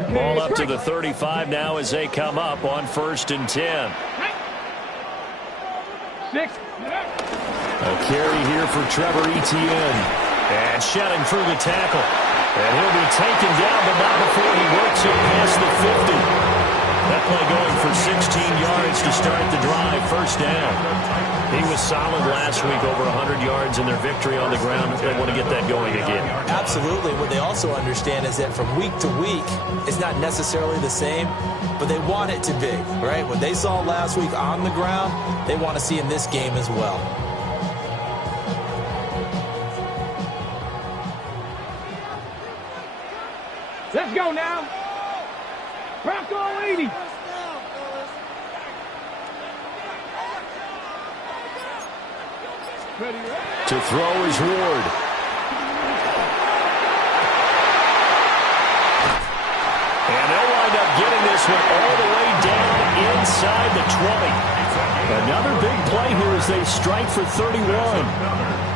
Ball up to the 35 now as they come up on 1st and 10. A carry here for Trevor Etienne. And shedding through the tackle. And he'll be taken down, but not before he works it past the 50. That play going for 16 yards to start the drive. 1st down. He was solid last week, over 100 yards in their victory on the ground. They want to get that going again. Absolutely. What they also understand is that from week to week, it's not necessarily the same, but they want it to be, right? What they saw last week on the ground, they want to see in this game as well. Let's go now. Bronco 80. To throw is Ward. And they'll wind up getting this one all the way down inside the 20. Another big play here as they strike for 31.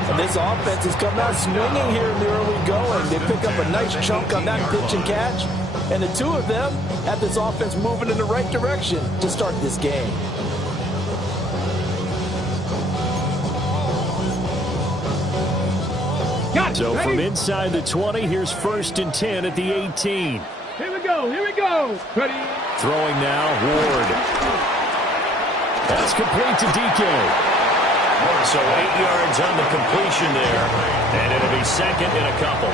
And this offense has come out swinging here in the early going. They pick up a nice chunk on that pitch and catch. And the two of them have this offense moving in the right direction to start this game. So from inside the 20, here's 1st and 10 at the 18. Here we go. Here we go. Ready. Throwing now, Ward. That's complete to DK. So 8 yards on the completion there. And it'll be 2nd and a couple.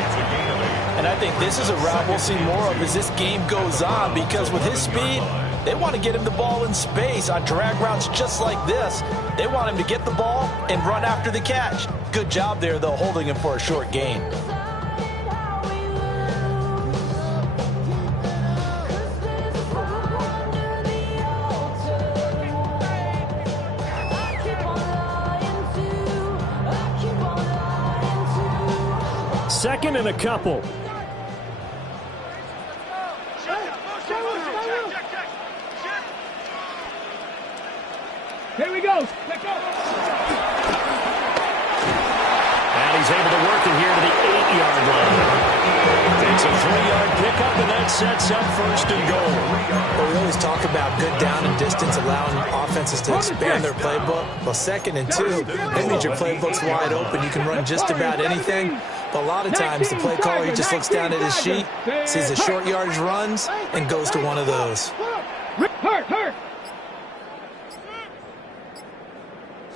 And I think this is a route we'll see more of as this game goes on, because with his speed, they want to get him the ball in space on drag routes just like this. They want him to get the ball and run after the catch. Good job there, though, holding him for a short gain. Second and a couple. Here we go. Let's go. And he's able to work it here to the 8-yard line. It's a 3-yard pickup, and that sets up 1st and goal. Well, we always talk about good down and distance, allowing offenses to expand their playbook. Well, 2nd and 2, that means your playbook's wide open. You can run just about anything. But a lot of times, the play caller, he just looks down at his sheet, sees the short yardage runs, and goes to one of those. Hurt.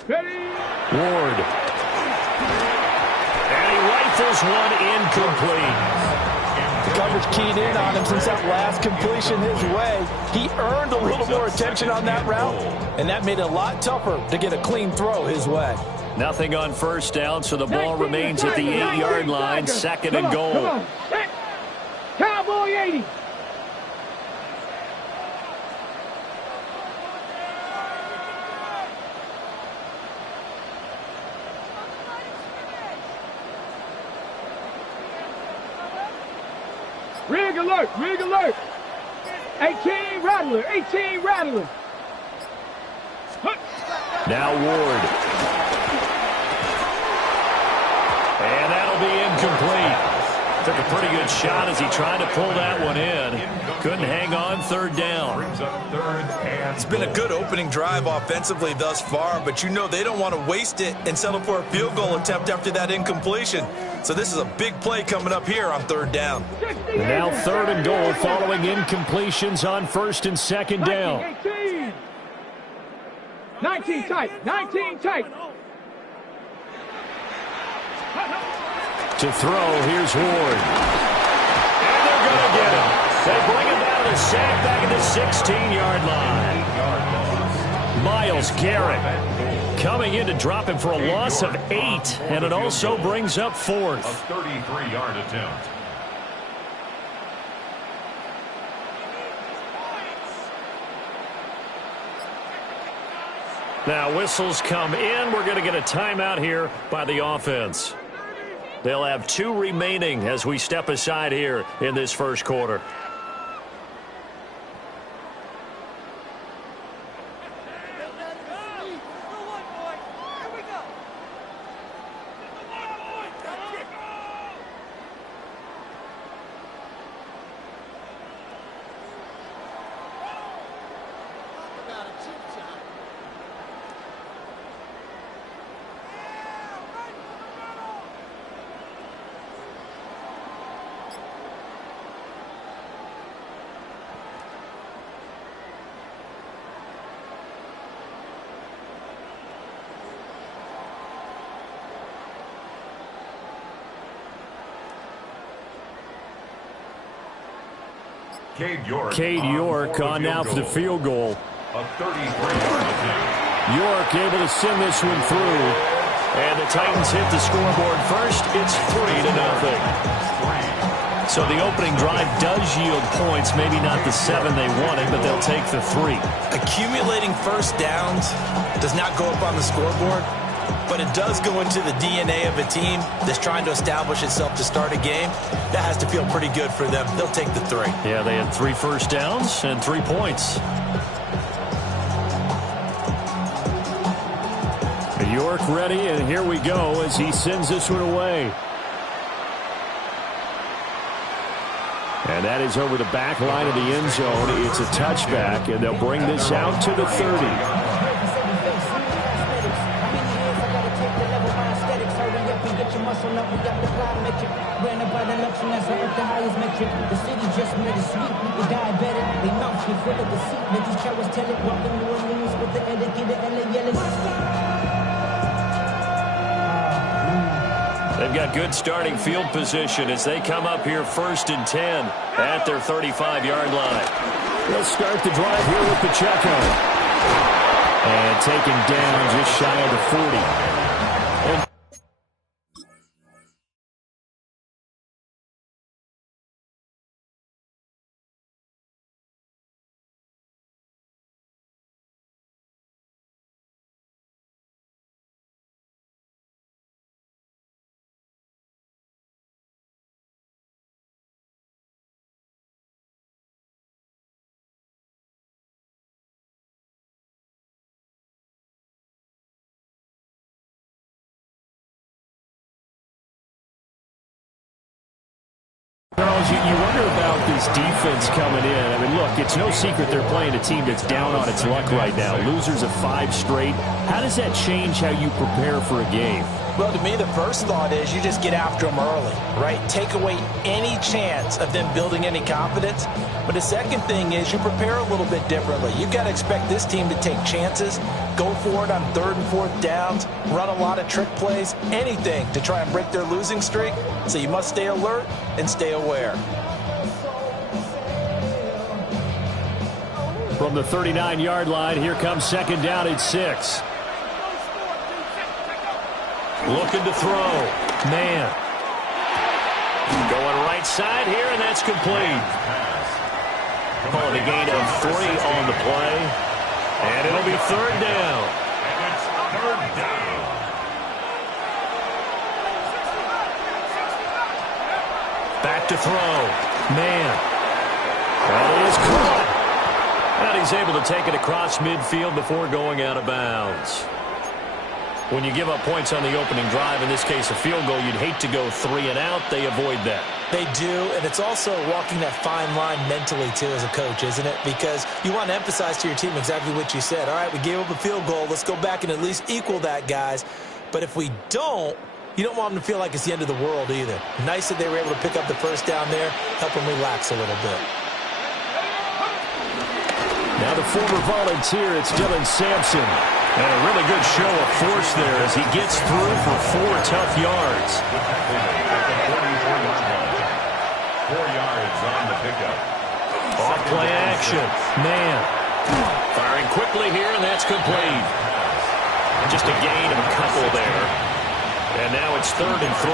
Ready. Ward. And he rifles one incomplete. The coverage keyed in on him since that last completion his way. He earned a little more attention on that route, and that made it a lot tougher to get a clean throw his way. Nothing on 1st down, so the ball remains at the 8-yard line, 2nd and goal. Cowboy 80. Rig alert. 18 Rattler. Now Ward. And that'll be incomplete. Took a pretty good shot as he tried to pull that one in. Couldn't hang on, 3rd down. It's been a good opening drive offensively thus far, but you know they don't want to waste it and settle for a field goal attempt after that incompletion. So this is a big play coming up here on 3rd down. And now 3rd and goal following incompletions on 1st and 2nd down. 19 tight. To throw, here's Ward. And they're going to get him. They bring him down to the sack back at the 16-yard line. Myles Garrett coming in to drop him for a loss of 8, and it also brings up 4th. A 33-yard attempt. Now whistles come in. We're going to get a timeout here by the offense. They'll have 2 remaining as we step aside here in this 1st quarter. Cade York on now for the field goal. A 33-yard attempt. York able to send this one through. And the Titans hit the scoreboard first. It's 3-0. So the opening drive does yield points. Maybe not the 7 they wanted, but they'll take the 3. Accumulating first downs does not go up on the scoreboard, but it does go into the DNA of a team that's trying to establish itself to start a game. That has to feel pretty good for them. They'll take the 3. Yeah, they had 3 first downs and 3 points. York ready, and here we go as he sends this one away. And that is over the back line of the end zone. It's a touchback, and they'll bring this out to the 30. They've got good starting field position as they come up here 1st and 10 at their 35-yard line. They'll start the drive here with Pacheco. And taken down just shy of the 40. And Charles, you wonder about this defense coming in. I mean, look, it's no secret they're playing a team that's down on its luck right now. Losers of 5 straight. How does that change how you prepare for a game? Well, to me, the first thought is you just get after them early, right? Take away any chance of them building any confidence. But the second thing is you prepare a little bit differently. You've got to expect this team to take chances, go for it on 3rd and 4th downs, run a lot of trick plays, anything to try and break their losing streak. So you must stay alert and stay aware. From the 39-yard line, here comes 2nd down at 6. Looking to throw. Man. Going right side here, and that's complete. Calling a gain of 3 on the play. And it'll be 3rd down. And it's 3rd down. Back to throw. Man. That is caught. And he's able to take it across midfield before going out of bounds. When you give up points on the opening drive, in this case a field goal, you'd hate to go 3 and out. They avoid that. They do, and it's also walking that fine line mentally, too, as a coach, isn't it? Because you want to emphasize to your team exactly what you said. All right, we gave up a field goal. Let's go back and at least equal that, guys. But if we don't, you don't want them to feel like it's the end of the world either. Nice that they were able to pick up the first down there, help them relax a little bit. Now the former Volunteer, it's Dylan Sampson. And a really good show of force there as he gets through for 4 tough yards. 4 yards on the pickup. Off play action. Man. Firing quickly here, and that's complete. Just a gain of a couple there. And now it's 3rd and 3.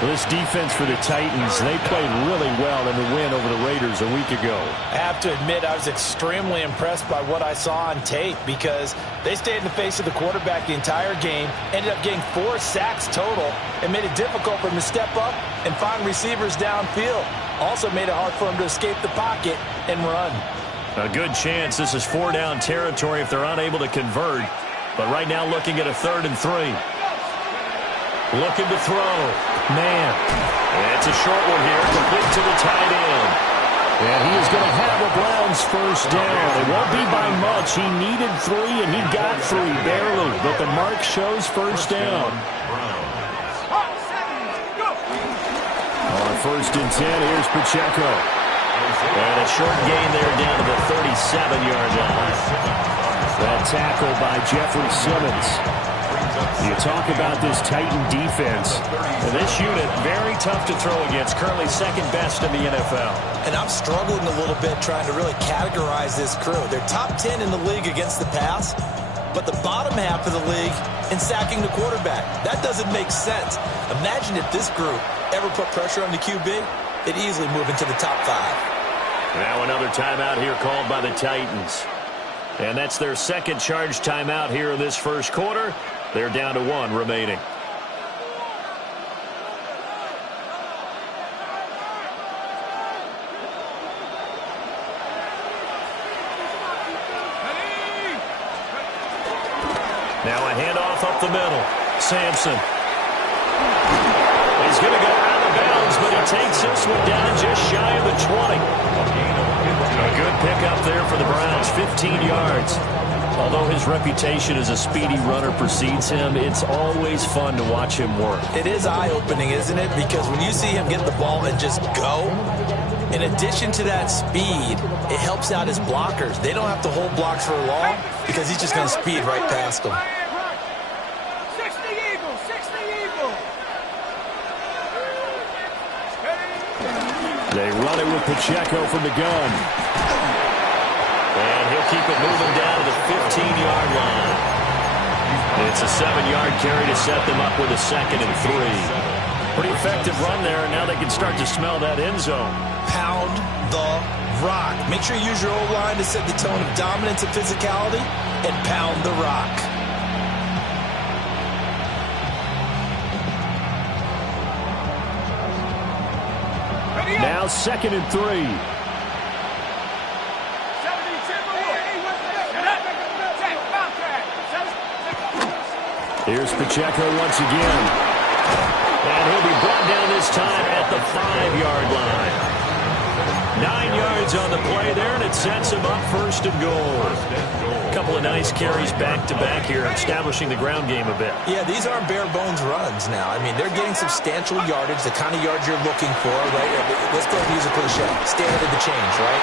Well, this defense for the Titans, they played really well in the win over the Raiders a week ago. I have to admit, I was extremely impressed by what I saw on tape because they stayed in the face of the quarterback the entire game, ended up getting 4 sacks total, and made it difficult for him to step up and find receivers downfield. Also made it hard for him to escape the pocket and run. A good chance this is 4-down territory if they're unable to convert. But right now looking at a 3rd and 3. Looking to throw. Man. And it's a short one here, complete to the tight end. And he is going to have the Browns first down. It won't be by much. He needed 3, and he got 3, barely. But the mark shows first down. On 1st and 10, here's Pacheco. And a short gain there down to the 37-yard line. That tackle by Jeffrey Simmons. You talk about this Titan defense. And this unit, very tough to throw against, currently second best in the NFL. And I'm struggling a little bit trying to really categorize this crew. They're top 10 in the league against the pass, but the bottom half of the league in sacking the quarterback. That doesn't make sense. Imagine if this group ever put pressure on the QB, they'd easily move into the top 5. Now another timeout here called by the Titans. And that's their second charge timeout here in this first quarter. They're down to 1 remaining. Now a handoff up the middle. Sampson. He's going to go out of bounds, but he takes this one down just shy of the 20. A good pickup there for the Browns, 15 yards. Although his reputation as a speedy runner precedes him, it's always fun to watch him work. It is eye-opening, isn't it? Because when you see him get the ball and just go, in addition to that speed, it helps out his blockers. They don't have to hold blocks for long because he's just going to speed right past them. 60 Eagles, 60 Eagles. They run it with Pacheco from the gun. And he'll keep it moving down to the 15-yard line. It's a 7-yard carry to set them up with a 2nd and 3. Pretty effective run there, and now they can start to smell that end zone. Pound the rock. Make sure you use your O-line to set the tone of dominance and physicality, and pound the rock. Now 2nd and 3. Here's Pacheco once again. And he'll be brought down this time at the 5-yard line. 9 yards on the play there, and it sets him up 1st and goal. A couple of nice carries back-to-back here, establishing the ground game a bit. Yeah, these aren't bare-bones runs now. I mean, they're getting substantial yardage, the kind of yards you're looking for, right? Let's go and use a cliche. Standard of the change, right?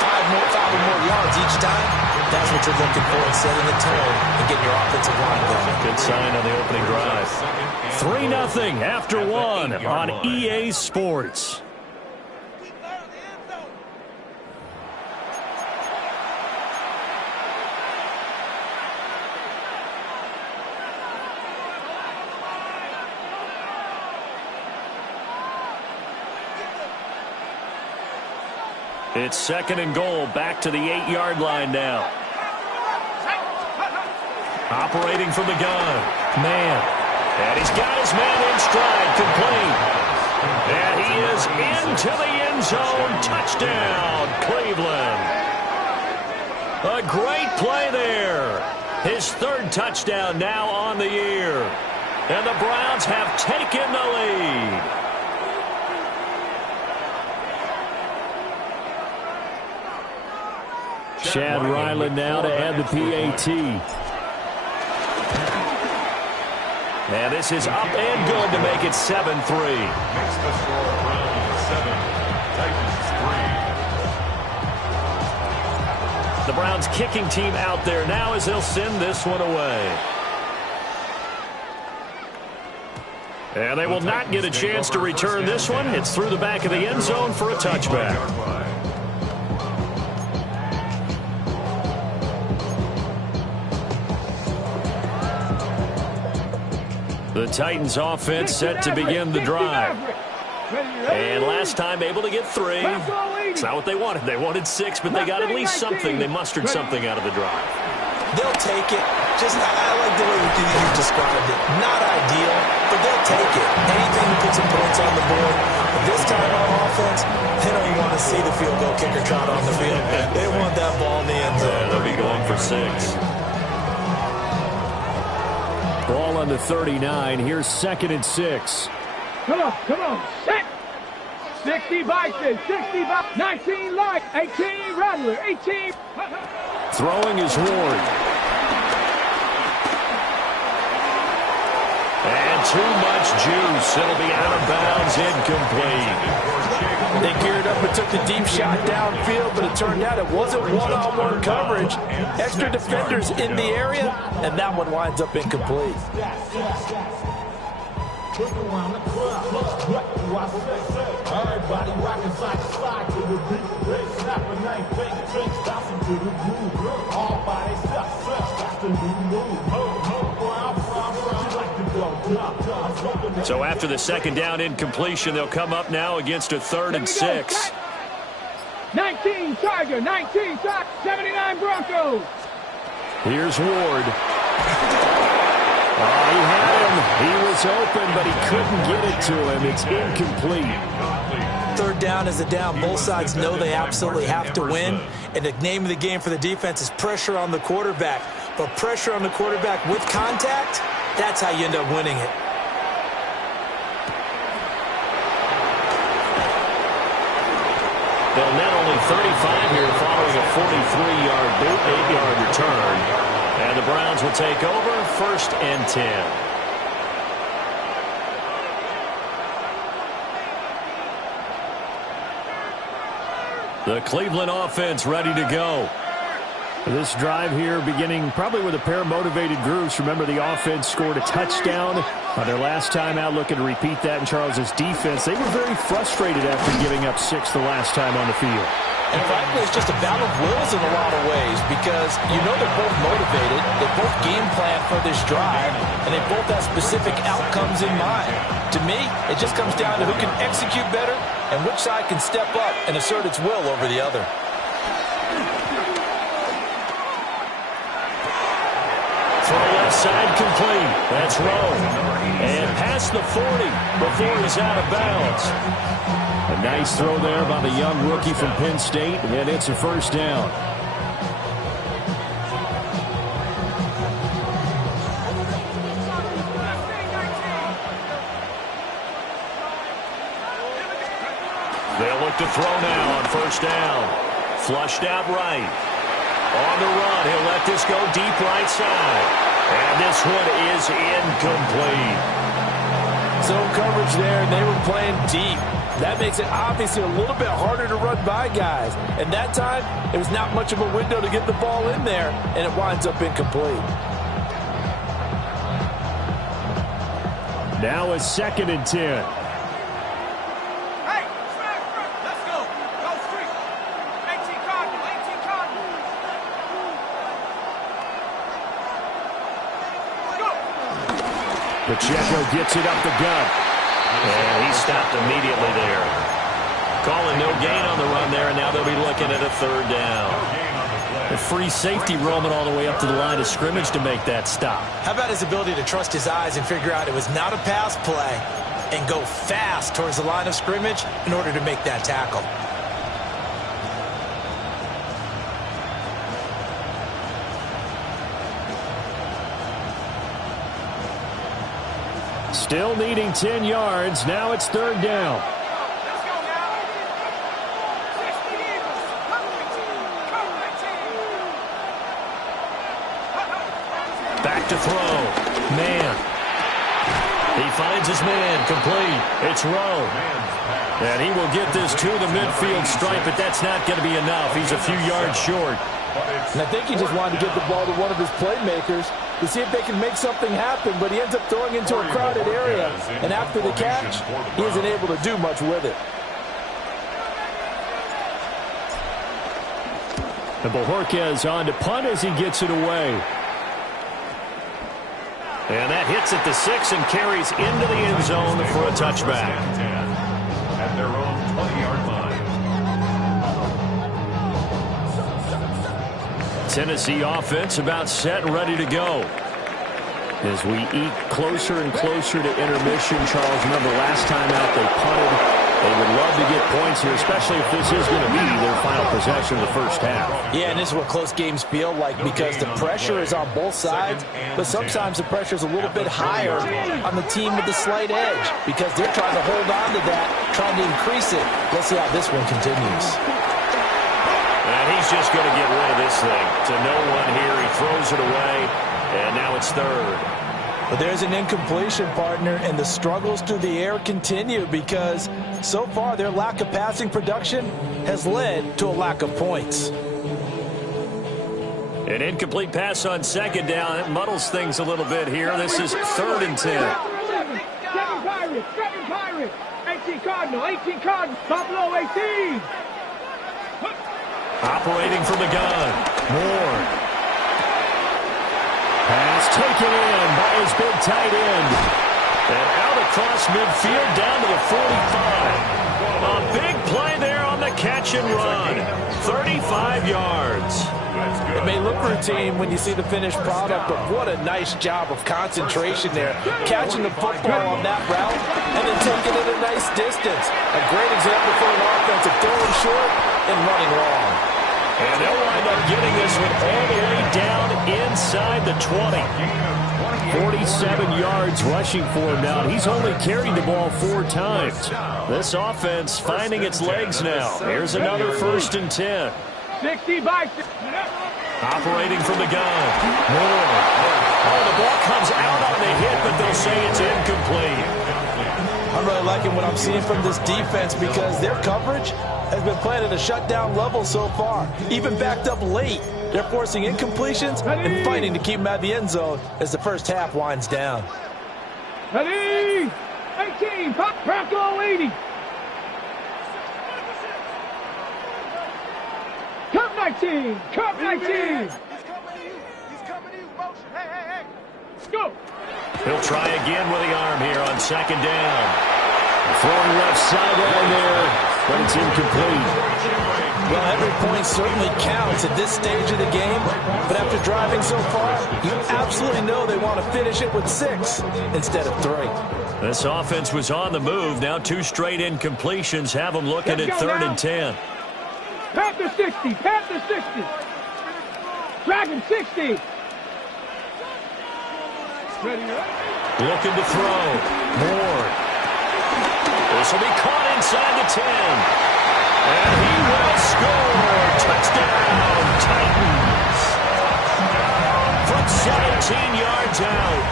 5 or more yards each time. That's what you're looking for in setting the tone and getting your offensive line going. Good sign on the opening drive. 3-0 after 1 on EA Sports. It's 2nd and goal, back to the 8-yard line now. Operating from the gun. Man. And he's got his man in stride, complete. And he is into the end zone. Touchdown, Cleveland. A great play there. His 3rd touchdown now on the year. And the Browns have taken the lead. Chad Ryland now to add the PAT. And this is up and good to make it 7-3. Makes the score Browns 7, Titans 3. The Browns kicking team out there now as they'll send this one away. And they will not get a chance to return this one. It's through the back of the end zone for a touchback. The Titans offense set to begin the drive. And last time able to get 3. It's not what they wanted. They wanted 6, but they got at least something. They mustered something out of the drive. They'll take it. Just, I like the way you described it. Not ideal, but they'll take it. Anything to put some points on the board. But this time on offense, they don't even want to see the field goal kicker trot on the field. They want that ball in the end zone. Yeah, they'll be going for 6. Ball on the 39. Here's 2nd and 6. Come on, set. 60 Vikings, 60 Vikings, 19 Light, 18 Rattler, 18. Throwing is Ward. And too much juice. It'll be out of bounds, incomplete. They geared up and took the deep shot downfield, but it turned out it wasn't one-on-one coverage. Extra defenders in the area, and that one winds up incomplete. So after the second down incompletion, they'll come up now against a 3rd and 6. 19 Tiger, 19 Tiger, 79 Broncos. Here's Ward. Oh, he had him. He was open, but he couldn't get it to him. It's incomplete. 3rd down is a down. Both sides know they absolutely have to win. And the name of the game for the defense is pressure on the quarterback. But pressure on the quarterback with contact, that's how you end up winning it. They'll net only 35 here following a 43-yard boot, 8-yard return. And the Browns will take over 1st and 10. The Cleveland offense ready to go. This drive here beginning probably with a pair of motivated groups. Remember, the offense scored a touchdown on their last time out, looking to repeat that in Charles's defense. They were very frustrated after giving up 6 the last time on the field. And frankly, it's just a battle of wills in a lot of ways because you know they're both motivated, they both game plan for this drive, and they both have specific outcomes in mind. To me, it just comes down to who can execute better and which side can step up and assert its will over the other. Throw left side complete. That's Rowe. And past the 40 before he's out of bounds. A nice throw there by the young rookie from Penn State, and it's a 1st down. They'll look to throw now on 1st down. Flushed out right. On the run, he'll let this go deep right side. And this one is incomplete. Zone coverage there, and they were playing deep. That makes it obviously a little bit harder to run by guys. And that time, it was not much of a window to get the ball in there, and it winds up incomplete. Now a 2nd and 10. Pacheco gets it up the gut. And he stopped immediately there. Calling no gain on the run there, and now they'll be looking at a 3rd down. A free safety roaming all the way up to the line of scrimmage to make that stop. How about his ability to trust his eyes and figure out it was not a pass play and go fast towards the line of scrimmage in order to make that tackle? Still needing 10 yards. Now it's 3rd down. Back to throw. Man. He finds his man. Complete. It's Rowe. And he will get this to the midfield stripe, but that's not going to be enough. He's a few yards short. And I think he just wanted to get the ball to one of his playmakers to see if they can make something happen, but he ends up throwing into a crowded area, and after the catch, he isn't able to do much with it. And Bojorquez on to punt as he gets it away. And that hits at the 6 and carries into the end zone for a touchback. At their own 20-yard line. Tennessee offense about set and ready to go. As we eat closer and closer to intermission, Charles, remember last time out they punted. They would love to get points here, especially if this is going to be their final possession of the first half. Yeah, and this is what close games feel like because the pressure is on both sides, but sometimes the pressure is a little bit higher on the team with the slight edge because they're trying to hold on to that, trying to increase it. Let's see how this one continues. And he's just going to get rid of this thing to no one here. He throws it away, and now it's 3rd. But there's an incompletion, partner, and the struggles through the air continue because so far their lack of passing production has led to a lack of points. An incomplete pass on second down. It muddles things a little bit here. This is 3rd and 10. 7 Pirates, 18 Cardinal, 18 Cardinal, Buffalo 18. Operating from the gun. Moore. Pass taken in by his big tight end. And out across midfield down to the 45. A big play there on the catch and run. 35 yards. It may look routine when you see the finished product, but what a nice job of concentration there. Catching the football on that route and then taking it a nice distance. A great example for an offense of throwing short and running long. And they'll wind up getting this one all the way down inside the 20. 47 yards rushing for him now. He's only carried the ball 4 times. This offense finding its legs now. Here's another 1st and 10. 60 Bison. Operating from the gun. Moore. Oh, the ball comes out on the hit, but they'll say it's incomplete. I'm really liking what I'm seeing from this defense because their coverage has been playing at a shutdown level so far. Even backed up late. They're forcing incompletions and fighting to keep them out of the end zone as the first half winds down. Ready? 18, Bronco 80. Cup 19, Cup 19. Go. He'll try again with the arm here on 2nd down. Throwing left sideline there, but it's incomplete. Well, every point certainly counts at this stage of the game, but after driving so far, you absolutely know they want to finish it with 6 instead of 3. This offense was on the move. Now 2 straight incompletions have them looking at 3rd and 10. Panther 60, Panther 60. Dragon 60. Ready? Looking to throw. Moore. This will be caught inside the 10. And he will score. Touchdown, Titans. From 17 yards out.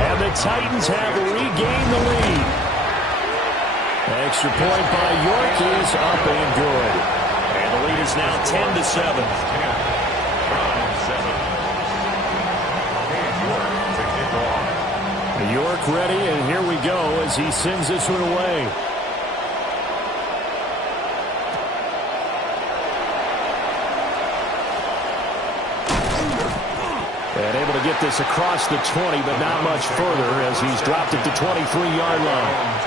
And the Titans have regained the lead. Extra point by York is up and good. And the lead is now 10-7. York ready, and here we go as he sends this one away. And able to get this across the 20, but not much further as he's dropped it to 23-yard line.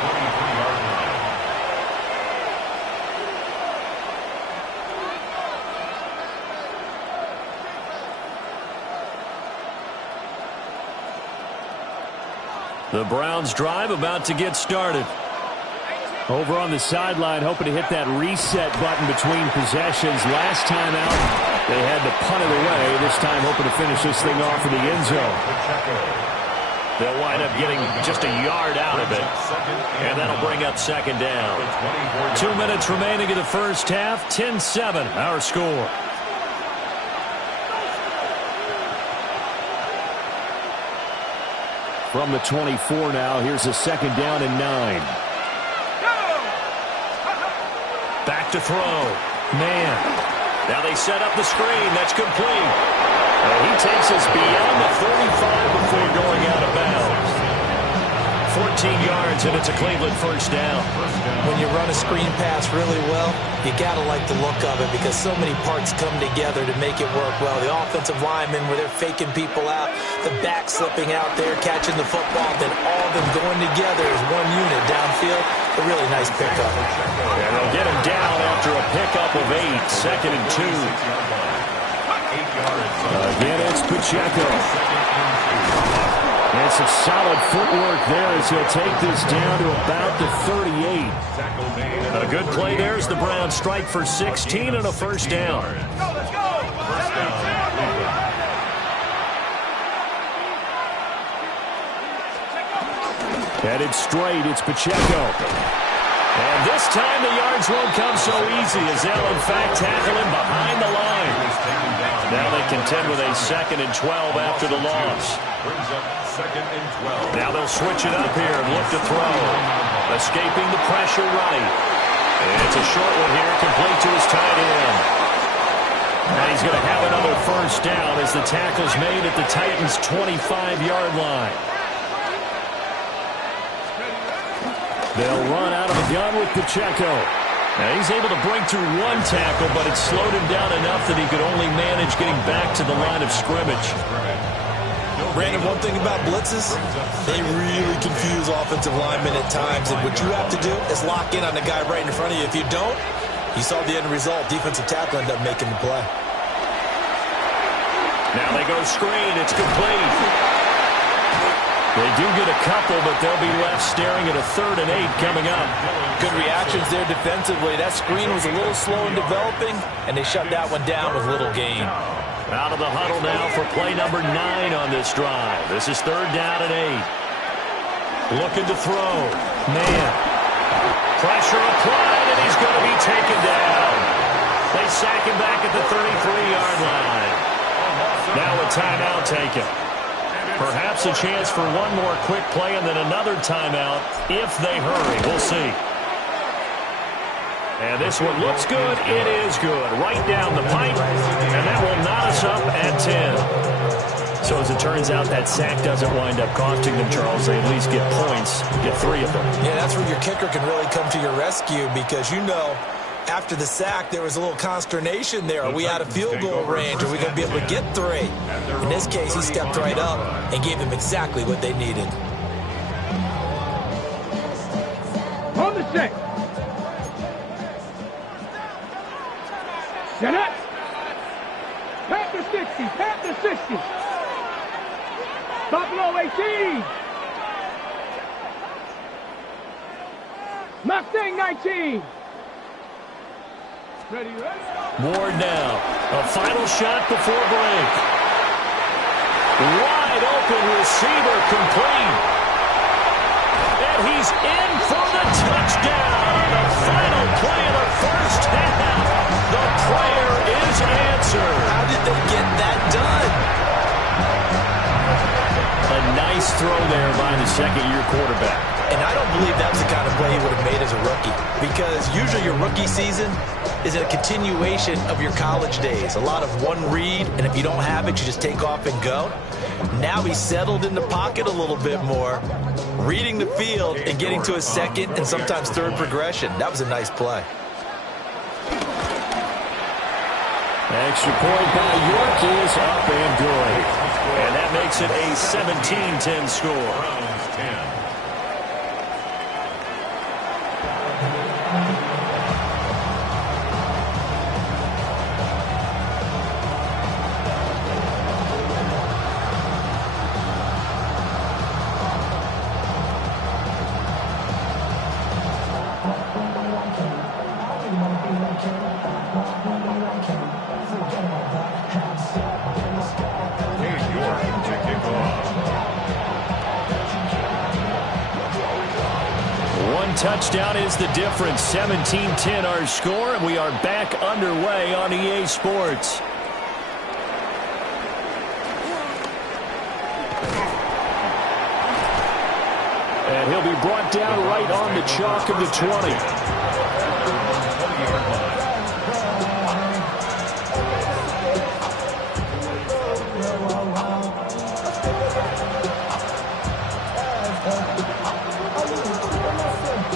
The Browns drive about to get started. Over on the sideline, hoping to hit that reset button between possessions. Last time out, they had to punt it away. This time hoping to finish this thing off in the end zone. They'll wind up getting just a yard out of it. And that'll bring up 2nd down. 2 minutes remaining in the first half. 10-7, our score. From the 24 now, here's a 2nd down and 9. Back to throw. Man. Now they set up the screen. That's complete. And he takes us beyond the 35 before going out of bounds. 14 yards, and it's a Cleveland first down. When you run a screen pass really well, you got to like the look of it because so many parts come together to make it work well. The offensive linemen, where they're faking people out, the back slipping out there, catching the football, then all of them going together as one unit downfield. A really nice pickup. And they'll get him down after a pickup of 8, 2nd and 2. Again, it's Pacheco. And some solid footwork there as he'll take this down to about the 38. A good play there as the Browns strike for 16 and a first down. Headed straight, it's Pacheco. And this time the yards won't come so easy as they'll in fact tackle him behind the line. Now they contend with a 2nd and 12 after the loss. Brings up 2nd and 12. Now they'll switch it up here and look to throw. Escaping the pressure right. And it's a short one here, complete to his tight end. And he's going to have another first down as the tackle's made at the Titans' 25-yard line. They'll run out of the gun with Pacheco. Now he's able to break through one tackle, but it slowed him down enough that he could only manage getting back to the line of scrimmage. Brandon, one thing about blitzes, they really confuse offensive linemen at times, and what you have to do is lock in on the guy right in front of you. If you don't, you saw the end result. Defensive tackle ended up making the play. Now they go screen. It's complete. They do get a couple, but they'll be left staring at a 3rd and 8 coming up. Good reactions there defensively. That screen was a little slow in developing, and they shut that one down with little gain. Out of the huddle now for play number 9 on this drive. This is 3rd down and 8. Looking to throw. Man. Pressure applied, and he's going to be taken down. They sack him back at the 33-yard line. Now a timeout taken. Perhaps a chance for one more quick play and then another timeout if they hurry. We'll see. And this one looks good. It is good. Right down the pipe. And that will knot us up at 10. So as it turns out, that sack doesn't wind up costing them, Charles. They at least get points, get 3 of them. Yeah, that's where your kicker can really come to your rescue because, you know, after the sack, there was a little consternation there. Are we out of field goal range? Are we going to be able to get 3? In this case, he stepped right up and gave them exactly what they needed. On the set. Set up. Pat the 60. Pat the 60. Buffalo 18. Mustang 19. Ready, ready. Ward now. A final shot before break. Wide open receiver complete. And he's in for the touchdown. The final play of the first half. The prayer is answered. How did they get that done? A nice throw there by the second-year quarterback. And I don't believe that was the kind of play he would have made as a rookie because usually your rookie season is a continuation of your college days. A lot of one read, and if you don't have it, you just take off and go. Now he's settled in the pocket a little bit more, reading the field and getting to his 2nd and sometimes 3rd progression. That was a nice play. Extra point by York is up and good. And that makes it a 17-10 score. Touchdown is the difference. 17-10 our score, and we are back underway on EA Sports. And he'll be brought down right on the chalk of the 20.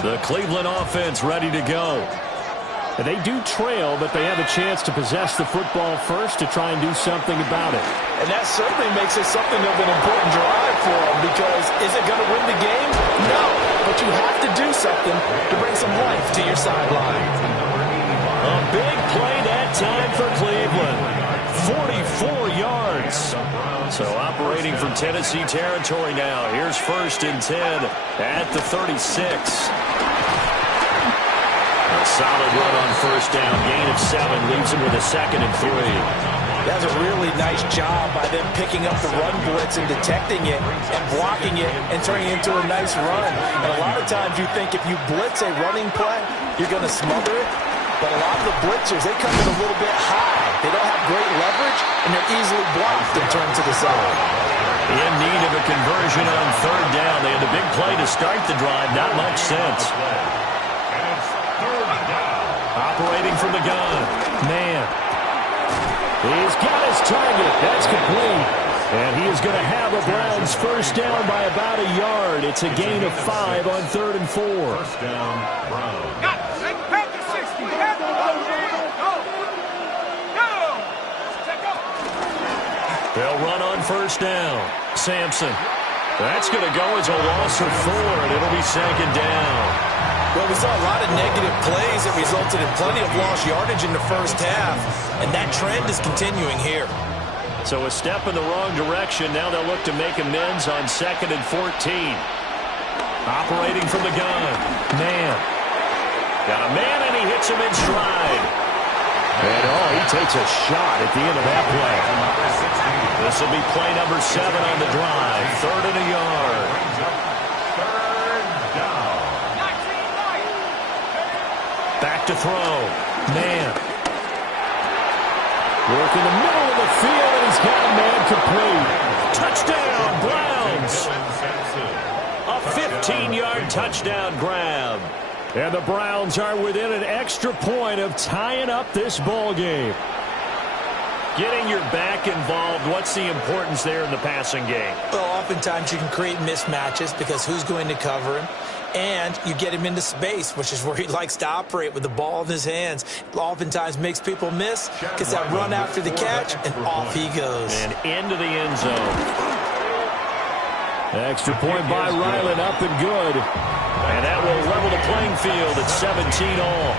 The Cleveland offense ready to go. And they do trail, but they have a chance to possess the football first to try and do something about it. And that certainly makes it something of an important drive for them because is it going to win the game? No, but you have to do something to bring some life to your sideline. A big play that time for Cleveland. 44 yards. So operating from Tennessee territory now. Here's 1st and 10 at the 36. A solid run on 1st down. Gain of 7 leaves him with a 2nd and 3. That was a really nice job by them picking up the run blitz and detecting it and blocking it and turning it into a nice run. And a lot of times you think if you blitz a running play, you're going to smother it. But a lot of the blitzers, they come in a little bit high. They don't have great leverage, and they're easily blocked and turned to the side. In need of a conversion on third down. They had a big play to start the drive. Not much sense. Operating from the gun. Man. He's got his target. That's complete. And he is going to have a Browns first down by about a yard. It's a gain of 5 on 3rd and 4. First down, Browns. They'll run on first down. Sampson. That's going to go as a loss of 4, and it'll be second down. Well, we saw a lot of negative plays that resulted in plenty of lost yardage in the first half, and that trend is continuing here. So a step in the wrong direction. Now they'll look to make amends on 2nd and 14. Operating from the gun. Man. Got a man, and he hits him in stride. And, he takes a shot at the end of that play. This will be play number 7 on the drive. 3rd and a yard. Back to throw. Man. Work in the middle of the field, and he's got a man complete. Touchdown, Browns. A 15-yard touchdown grab. And the Browns are within an extra point of tying up this ball game. Getting your back involved, what's the importance there in the passing game? Well, oftentimes you can create mismatches because who's going to cover him? And you get him into space, which is where he likes to operate with the ball in his hands. Oftentimes makes people miss, gets that run after the catch, and off he goes. And into the end zone. Extra point by Ryland, up and good. And that will level the playing field at 17 all.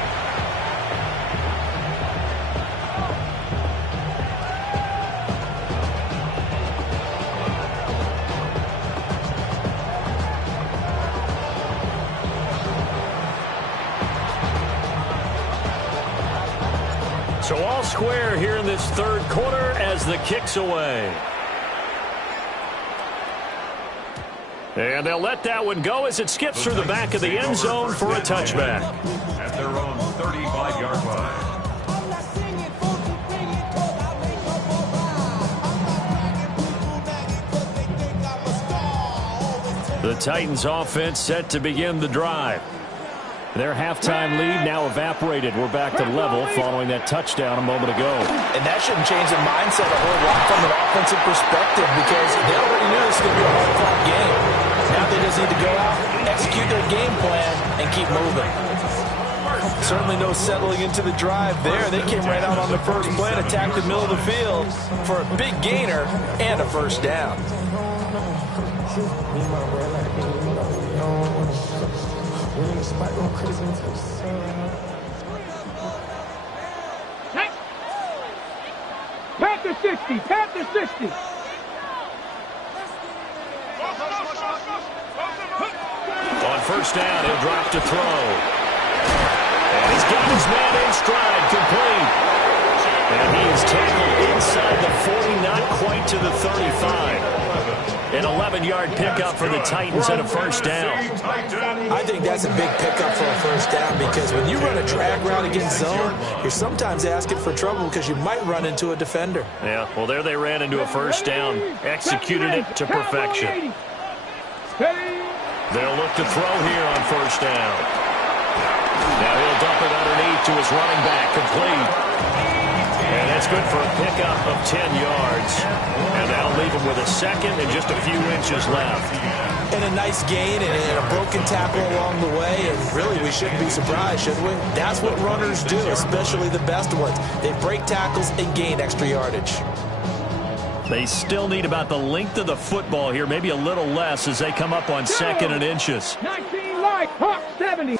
So all square here in this third quarter as the kick's away. And they'll let that one go as it skips through the back of the end zone for a touchback. At their own 35-yard line. The Titans offense set to begin the drive. Their halftime lead now evaporated. We're back to level following that touchdown a moment ago. And that shouldn't change the mindset a whole lot from an offensive perspective because they already knew this was going to be a hard-fought game. Now they just need to go out, execute their game plan, and keep moving. Certainly no settling into the drive there. They came right out on the first play and attacked the middle of the field for a big gainer and a first down. Panther 60, Panther 60. On first down, he'll drop to throw. And he's got his man in stride, complete. And he is tackled inside the 40, not quite to the 35. An 11-yard pickup for the Titans and a first down. I think that's a big pickup for a first down because when you run a drag route against zone, you're sometimes asking for trouble because you might run into a defender. Yeah, well, there they ran into a first down, executed it to perfection. They'll look to throw here on first down. Now he'll dump it underneath to his running back, complete. And that's good for a pickup of 10 yards. And that'll leave him with a second and just a few inches left. And a nice gain and a broken tackle along the way. And really, we shouldn't be surprised, should we? That's what runners do, especially the best ones. They break tackles and gain extra yardage. They still need about the length of the football here, maybe a little less as they come up on 2nd and inches. 19 light, Hawk 70.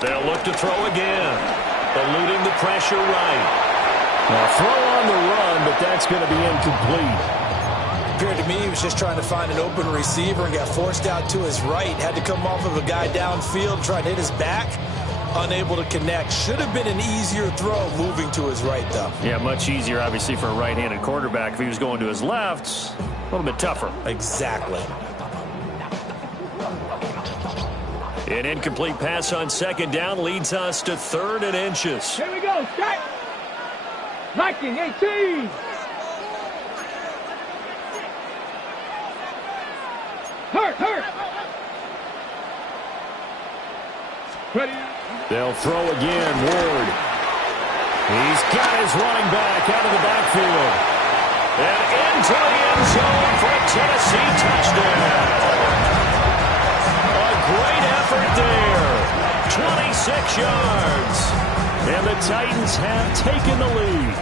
They'll look to throw again, eluding the pressure right. Now throw on the run, but that's going to be incomplete. Appeared to me he was just trying to find an open receiver and got forced out to his right. Had to come off of a guy downfield, trying to hit his back. Unable to connect. Should have been an easier throw moving to his right, though. Yeah, much easier, obviously, for a right-handed quarterback. If he was going to his left, a little bit tougher. Exactly. An incomplete pass on 2nd down leads us to 3rd and inches. Here we go, set. Viking 18. Hurt. Ready. They'll throw again. Ward. He's got his running back out of the backfield. And into the end zone for a Tennessee touchdown. A great effort there. 26 yards. And the Titans have taken the lead.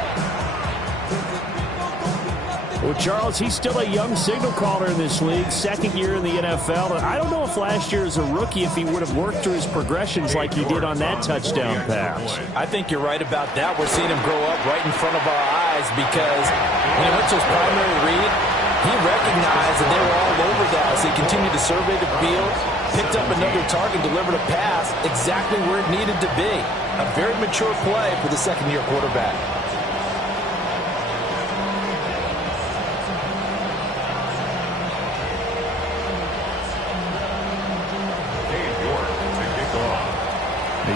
Well, Charles, he's still a young signal caller in this league, second year in the NFL. And I don't know if last year as a rookie, if he would have worked through his progressions like he did on that touchdown pass. I think you're right about that. We're seeing him grow up right in front of our eyes because when he went to his primary read, he recognized that they were all over that as he continued to survey the field, picked up another target, delivered a pass exactly where it needed to be. A very mature play for the second-year quarterback.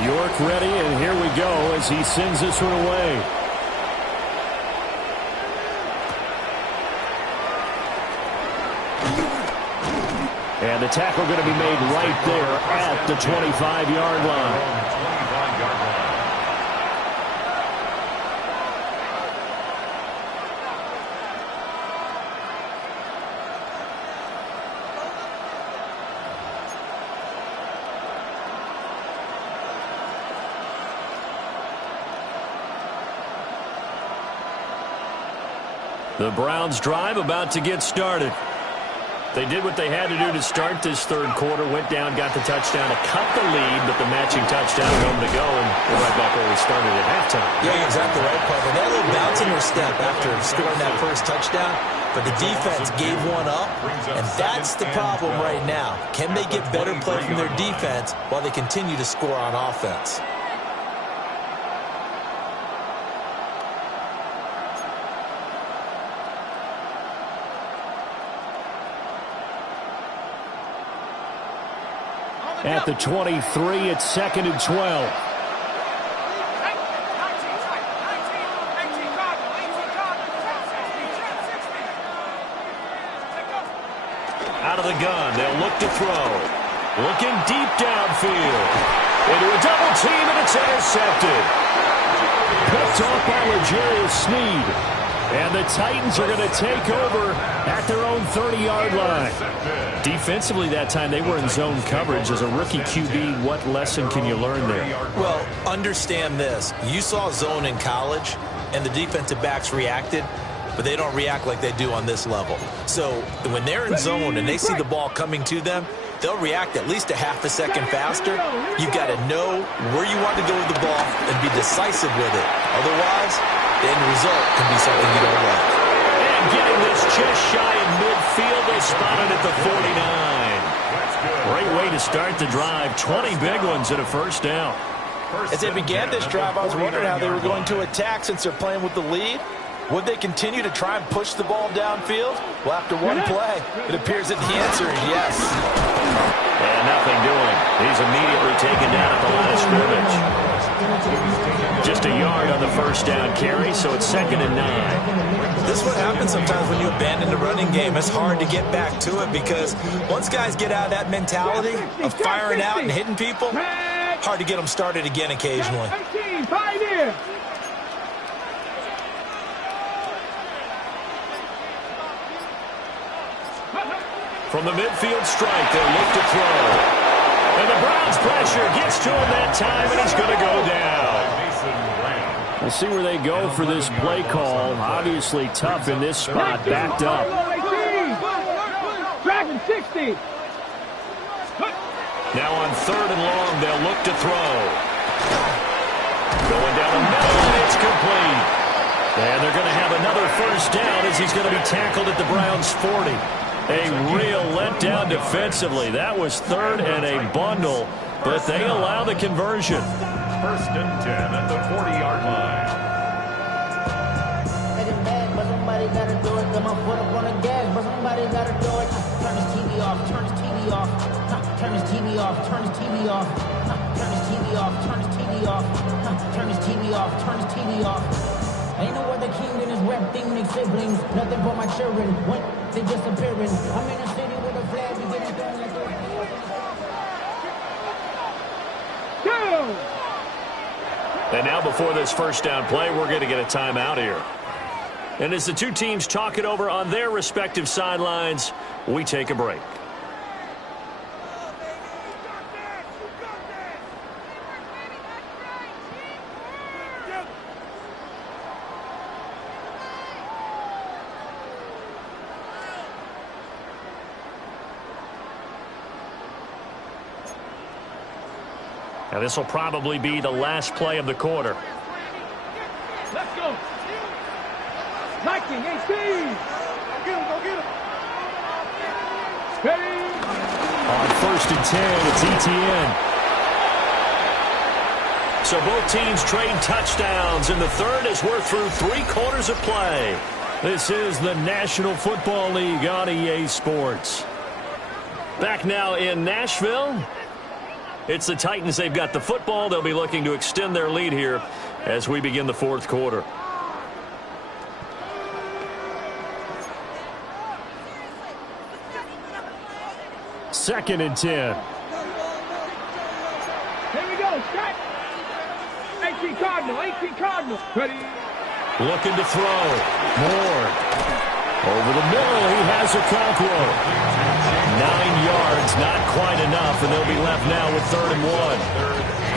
York ready, and here we go as he sends this one away. And the tackle going to be made right there at the 25-yard line. The Browns drive about to get started. They did what they had to do to start this third quarter, went down, got the touchdown to cut the lead, but the matching touchdown home to go, and we're right back where we started at halftime. Yeah, you're exactly right, Paul. They had a little bounce in their step after scoring that first touchdown, but the defense gave one up, and that's the problem right now. Can they get better play from their defense while they continue to score on offense? At the 23, it's 2nd and 12. Out of the gun, they'll look to throw. Looking deep downfield. Into a double team, and it's intercepted. Picked off by L'Jarius Sneed. And the Titans are going to take over at their own 30-yard line. Defensively that time, they were in zone coverage. As a rookie QB, what lesson can you learn there? Well, understand this. You saw zone in college, and the defensive backs reacted, but they don't react like they do on this level. So when they're in zone and they see the ball coming to them, they'll react at least a half a second faster. You've got to know where you want to go with the ball and be decisive with it. Otherwise, the end result can be something you don't like. And getting this just shy in midfield, they spotted at the 49. Great way to start the drive. 20 big ones and a first down. As they began this drive, I was wondering how they were going to attack since they're playing with the lead. Would they continue to try and push the ball downfield? Well, after one play, it appears that the answer is yes. And nothing doing. He's immediately taken down at the line of scrimmage. Just a yard on the first down carry, so it's 2nd and 9. This is what happens sometimes when you abandon the running game. It's hard to get back to it because once guys get out of that mentality of firing out and hitting people, hard to get them started again occasionally. From the midfield strike, they'll look to throw. And the Browns pressure gets to him that time, and he's going to go down. We'll see where they go for this play call. Obviously tough in this spot, backed up. Dragon 60. Now on 3rd and long, they'll look to throw. Going down the middle, and it's complete. And they're going to have another first down as he's going to be tackled at the Browns' 40. A real letdown defensively. That was 3rd and a bundle, but they allow the conversion. 1st and 10 at the 40-yard line. But somebody gotta do it. Got my foot up on the gas, but somebody gotta do it. Turn his TV off, turn his TV off. Turn his TV off, turn his TV off. Turn his TV off, turn his TV off. Turn his TV off, turn his TV off. Ain't no other king than this rap thing, make siblings. Nothing but my children. One, they disappearing. I'm in a city with a flag, we get it done like And now before this first down play, we're going to get a timeout here. And as the two teams talk it over on their respective sidelines, we take a break. Now this will probably be the last play of the quarter. Let's go. 19, 18. Go get him, go get him. Ready. On 1st and 10, it's Etienne. So both teams trade touchdowns, and the third as we're through 3/4 of play. This is the National Football League on EA Sports. Back now in Nashville. It's the Titans. They've got the football. They'll be looking to extend their lead here as we begin the 4th quarter. Second and 10. Here we go. Strike. 18 Cardinal. 18 Cardinal. Ready. Looking to throw. Moore. Over the middle, he has Okonkwo. 9 yards, not quite enough, and they'll be left now with 3rd and 1.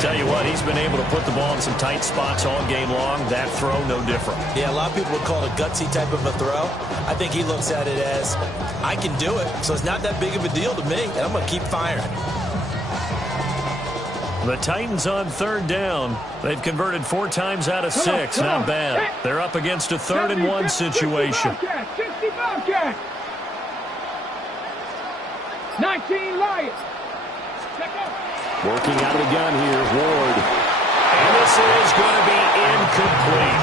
Tell you what, he's been able to put the ball in some tight spots all game long. That throw, no different. Yeah, a lot of people would call it a gutsy type of a throw. I think he looks at it as, I can do it, so it's not that big of a deal to me, and I'm going to keep firing. The Titans on 3rd down. They've converted 4 times out of 6. Not bad. They're up against a 3rd and 1 situation. 60 Bobcats. 19 Lions. Check out. Working out of the gun here, Ward. And this is going to be incomplete.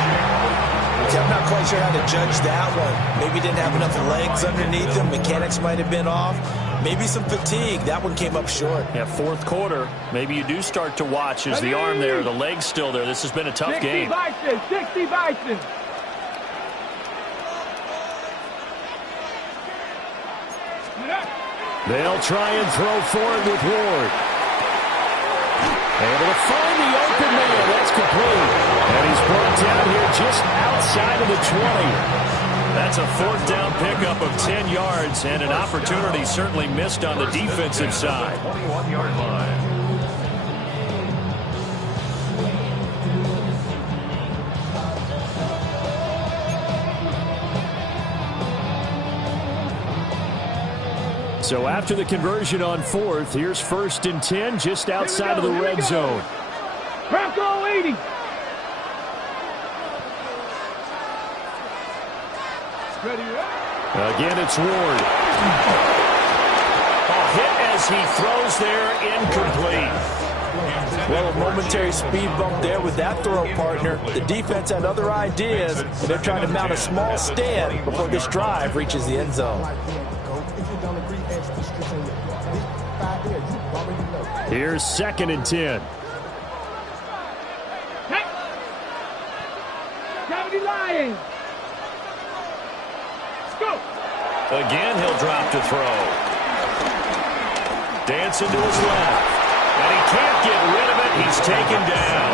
I'm not quite sure how to judge that one. Maybe didn't have enough legs underneath him. Mechanics might have been off. Maybe some fatigue. That one came up short. Yeah, 4th quarter. Maybe you do start to watch as the arm there, the leg's still there. This has been a tough game. 60 Bison. They'll try and throw forward with Ward. Able to find the open man. That's complete. And he's brought down here just outside of the 20. That's a 4th down pickup of 10 yards and an opportunity certainly missed on the defensive side. 21-yard line. So after the conversion on 4th, here's 1st and 10 just outside of the red zone. Bronco 80. Ready. Again, it's Ward. A hit as he throws there, incomplete. Well, a momentary speed bump there with that throw partner. The defense had other ideas, and they're trying to mount a small stand before this drive reaches the end zone. Here's 2nd and 10. Hey. 70 Lions. Go. Again, he'll drop to throw. Dancing to his left. And he can't get rid of it. He's taken down.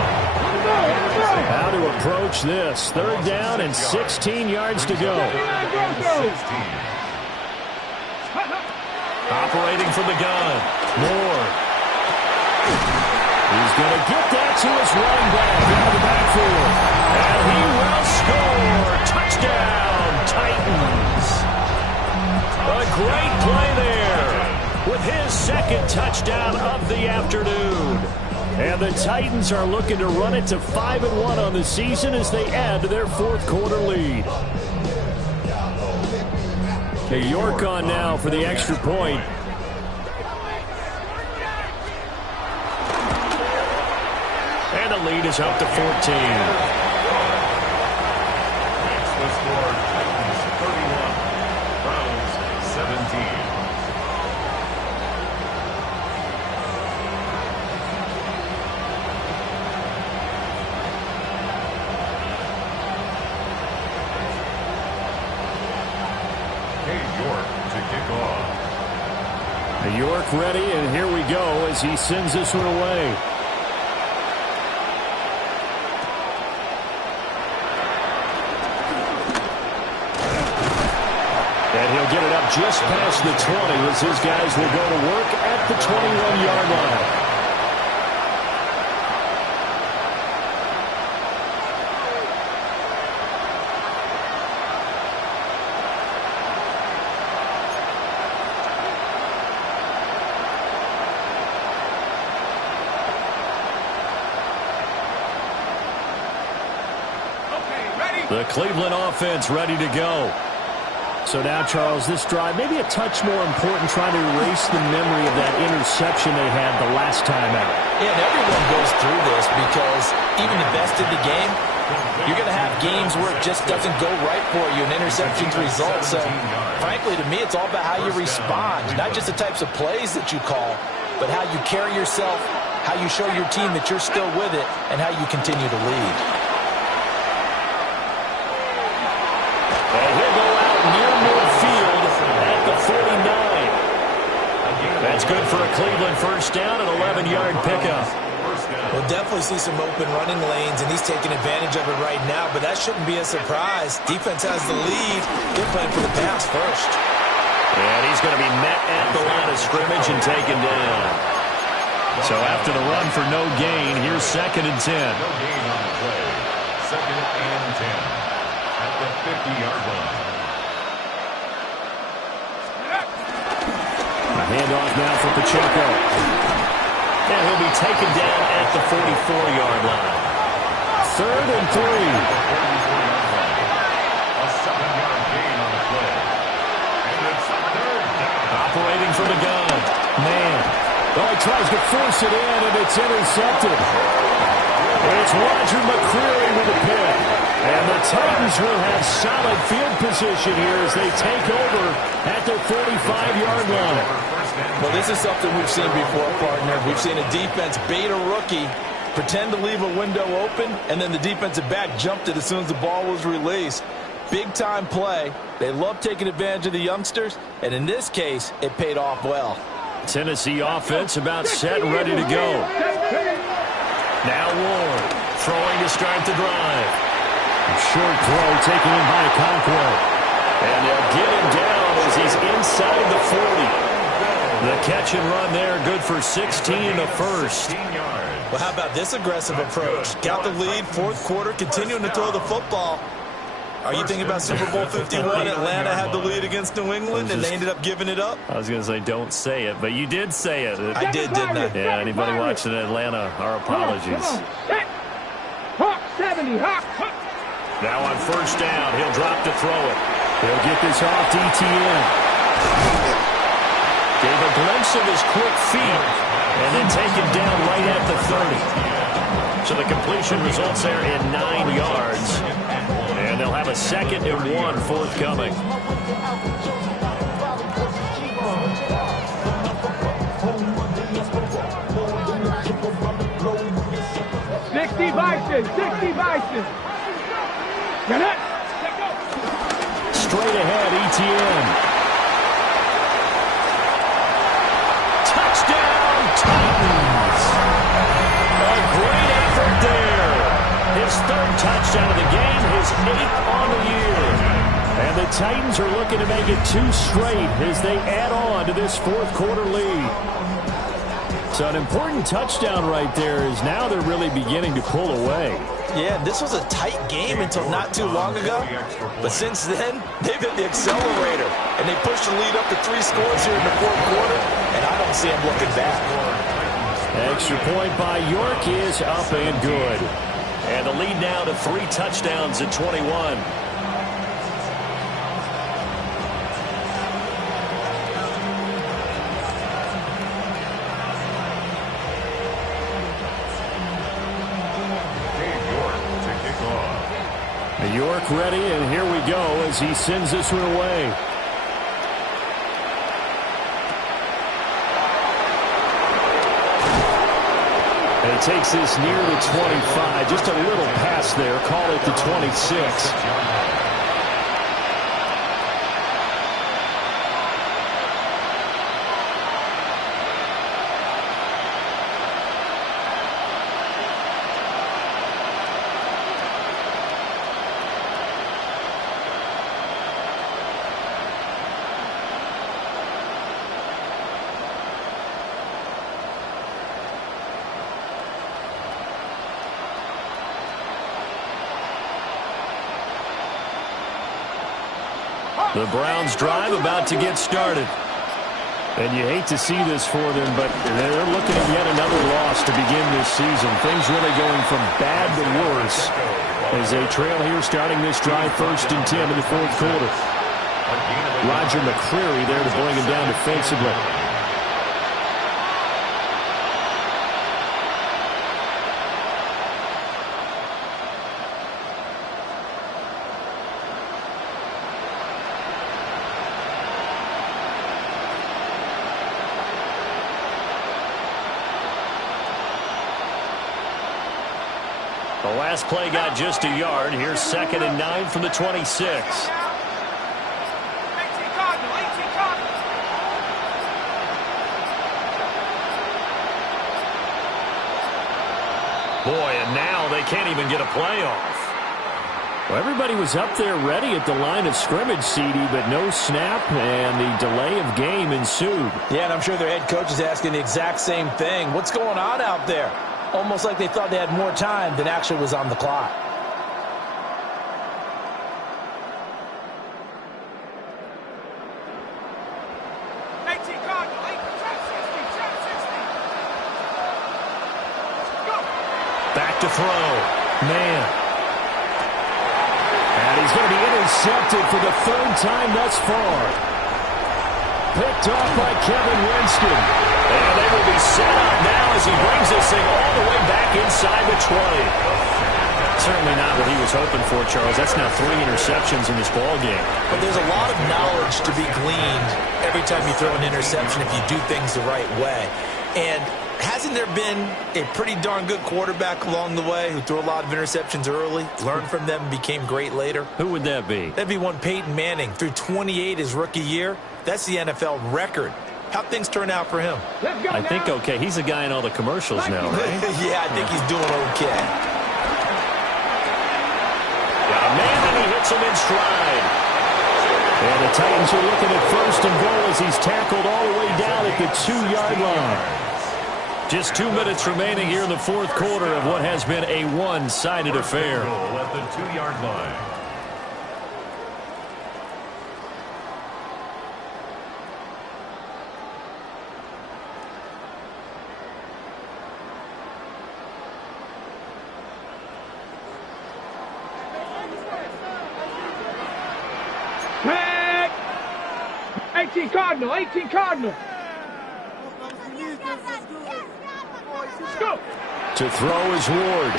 How to approach this. 3rd down and 16 yards to go. Operating from the gun. Moore. He's going to get that to his running back out of the backfield. And he will score. Touchdown, Titans. A great play there with his 2nd touchdown of the afternoon. And the Titans are looking to run it to 5-1 on the season as they add to their 4th quarter lead. York on now for the extra point. And the lead is up to 14. Next the score, Titans 31, Browns 17. York to kick off. York ready, and here we go as he sends this one away. And he'll get it up just past the 20 as his guys will go to work at the 21-yard line. The Cleveland offense ready to go. So now, Charles, this drive maybe a touch more important, trying to erase the memory of that interception they had the last time out. Yeah, and everyone goes through this because even the best in the game, you're going to have games where it just doesn't go right for you, and interceptions result. So, frankly, to me, it's all about how you respond, not just the types of plays that you call, but how you carry yourself, how you show your team that you're still with it, and how you continue to lead. And he'll go out near midfield at the 49. That's good for a Cleveland first down, an 11-yard pickup. We'll definitely see some open running lanes, and he's taking advantage of it right now, but that shouldn't be a surprise. Defense has the lead. They're playing for the pass first. And he's going to be met at the line of scrimmage and taken down. So after the run for no gain, here's 2nd and 10. No gain on the play. 2nd and 10 at the 50-yard line. A handoff now for Pacheco. And he'll be taken down at the 44-yard line. 3rd and 3. A 7-yard gain on the play. And it's 3rd down. Operating from the gun. Man. Oh, he tries to force it in, and it's intercepted. It's Roger McCreary with a pick. And the Titans will have solid field position here as they take over at their 45-yard line. Well, this is something we've seen before, partner. We've seen a defense bait a rookie, pretend to leave a window open, and then the defensive back jumped it as soon as the ball was released. Big-time play. They love taking advantage of the youngsters, and in this case, it paid off well. Tennessee offense about set and ready to go. Now Ward throwing to start the drive. Short throw taken in by Okonkwo. And they'll get him down as he's inside the 40. The catch and run there, good for 16 and a first. Well, how about this aggressive approach? Got the lead, 4th quarter, continuing to throw the football. Are you thinking about Super Bowl 51? Atlanta had the lead against New England, and they ended up giving it up? I was going to say, don't say it, but you did say it. I did, didn't I? Yeah, anybody watching Atlanta, our apologies. Hawk 70, Hawk. Now on first down, he'll drop to throw it. He'll get this off to ETN. Gave a glimpse of his quick feet, and then taken down right at the 30. So the completion results there in 9 yards. And they'll have a 2nd and 1 forthcoming. Sixty Bison. Get it. Straight ahead, ETN. Touchdown, Titans! A great effort there. His 3rd touchdown of the game, his 8th on the year. And the Titans are looking to make it 2 straight as they add on to this 4th quarter lead. So an important touchdown right there is now they're really beginning to pull away. Yeah, this was a tight game until not too long ago. But since then, they've hit the accelerator. And they pushed the lead up to 3 scores here in the 4th quarter. And I don't see them looking back. Extra point by York is up and good. And the lead now to 3 touchdowns at 21. York ready, and here we go as he sends this one away. And he takes this near the 25. Just a little pass there. Call it the 26. The Browns drive about to get started. And you hate to see this for them, but they're looking at yet another loss to begin this season. Things really going from bad to worse as they trail here starting this drive 1st and 10 in the 4th quarter. Roger McCreary there to bring him down defensively. The last play got just a yard. Here's 2nd and 9 from the 26. Boy, and now they can't even get a play off. Well, everybody was up there ready at the line of scrimmage, CD, but no snap, and the delay of game ensued. Yeah, and I'm sure their head coach is asking the exact same thing. What's going on out there? Almost like they thought they had more time than actually was on the clock. Back to throw. Man. And he's going to be intercepted for the 3rd time thus far. Picked off by Kevin Winston. And they will be set up now as he brings this thing all the way back inside the 20. Certainly not what he was hoping for, Charles. That's now 3 interceptions in this ball game. But there's a lot of knowledge to be gleaned every time you throw an interception if you do things the right way. And hasn't there been a pretty darn good quarterback along the way who threw a lot of interceptions early, learned from them, and became great later? Who would that be? That'd be one Peyton Manning. Threw 28 his rookie year. That's the NFL record. How'd things turn out for him? I think okay. He's a guy in all the commercials now, right? Yeah, I think he's doing okay. Got a man, and he hits him in stride. And the Titans are looking at 1st and goal as he's tackled all the way down at the 2-yard line. Just 2 minutes remaining here in the 4th quarter of what has been a one-sided affair. At the 2-yard line. Tag! 18 Cardinal, 18 Cardinal. Go! To throw is Ward.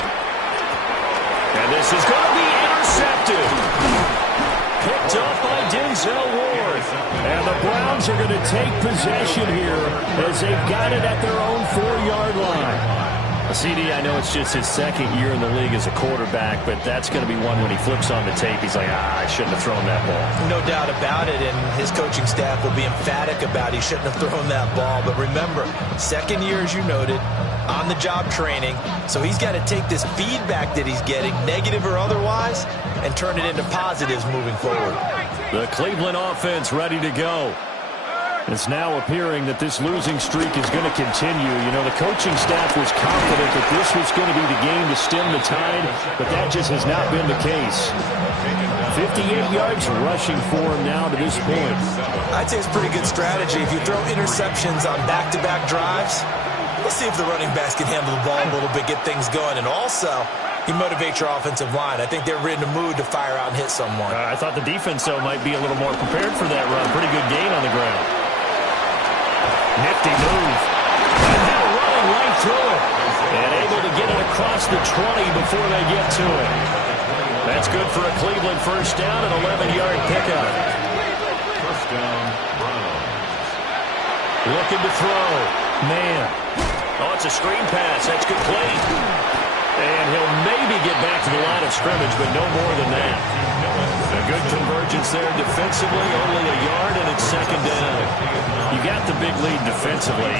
And this is going to be intercepted. Picked up by Denzel Ward. And the Browns are going to take possession here as they've got it at their own 4-yard line. CD, I know it's just his 2nd year in the league as a quarterback, but that's going to be one when he flips on the tape. He's like, I shouldn't have thrown that ball. No doubt about it, and his coaching staff will be emphatic about he shouldn't have thrown that ball. But remember, 2nd year, as you noted, on-the-job training, so he's got to take this feedback that he's getting, negative or otherwise, and turn it into positives moving forward. The Cleveland offense ready to go. It's now appearing that this losing streak is going to continue. You know, the coaching staff was confident that this was going to be the game to stem the tide, but that just has not been the case. 58 yards rushing for him now to this point. I'd say it's a pretty good strategy. If you throw interceptions on back-to-back drives, let's see if the running backs can handle the ball a little bit, get things going, and also you motivate your offensive line. I think they're in the mood to fire out and hit someone. I thought the defense, though, might be a little more prepared for that run. Pretty good gain on the ground. Nifty move. And now running right through it. And able to get it across the 20 before they get to it. That's good for a Cleveland first down, an 11-yard pickup. First down, Browns. Looking to throw. Man. Oh, it's a screen pass. That's complete. And he'll maybe get back to the line of scrimmage, but no more than that. A good convergence there defensively, only a yard, and it's 2nd down. You got the big lead defensively.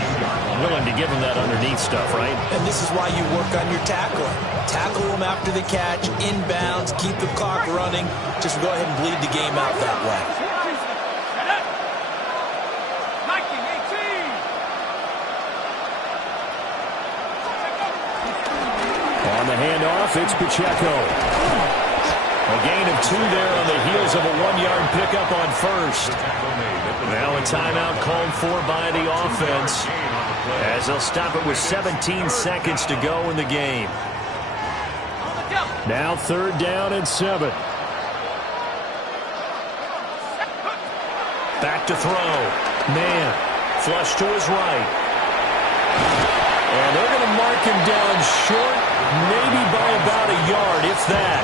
Willing to give him that underneath stuff, right? And this is why you work on your tackling. Tackle them after the catch, inbounds, keep the clock running. Just go ahead and bleed the game out that way. On the handoff, it's Pacheco. A gain of 2 there on the heels of a 1-yard pickup on first. Now a timeout called for by the offense, as they'll stop it with 17 seconds to go in the game. Now 3rd down and 7. Back to throw. Man, flush to his right. And they're going to mark him down short, maybe by about a yard, if that.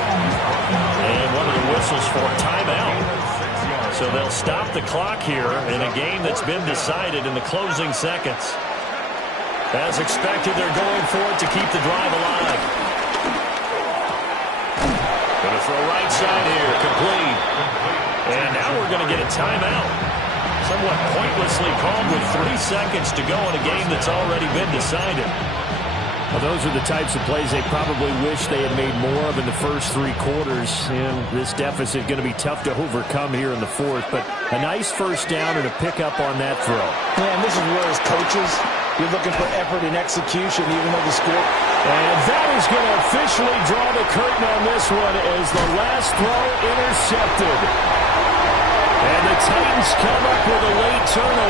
And one of the whistles for a timeout. So they'll stop the clock here in a game that's been decided in the closing seconds. As expected, they're going for it to keep the drive alive. Going to throw right side here, complete. And now we're going to get a timeout. Somewhat pointlessly called with 3 seconds to go in a game that's already been decided. Well, those are the types of plays they probably wish they had made more of in the first 3 quarters. And this deficit going to be tough to overcome here in the 4th. But a nice first down and a pickup on that throw. Yeah, and this is where as coaches, you're looking for effort and execution, even though the score. And that is going to officially draw the curtain on this one as the last throw intercepted. And the Titans come up with a late turnover.